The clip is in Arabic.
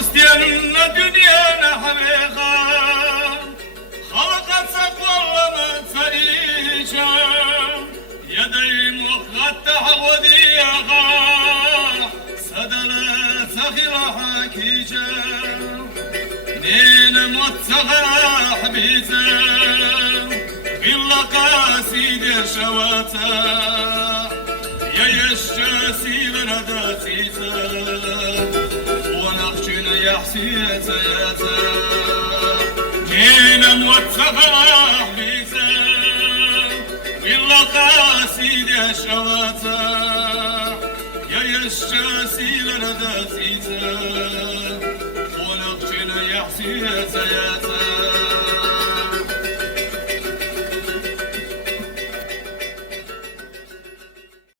وستينا دنيانا حبيقة خلقت والله فريجة يدي مخطح وديقة سدلت سخيرة حكيجة نين متغى حبيته بالله قاسيد شواته يا يشاسي لنداتيته ونخشنا يا حسيته نين متغى حبيته بالله قاسيد شواته يا يشاسي لنداتيته ونخشنا يا حسيته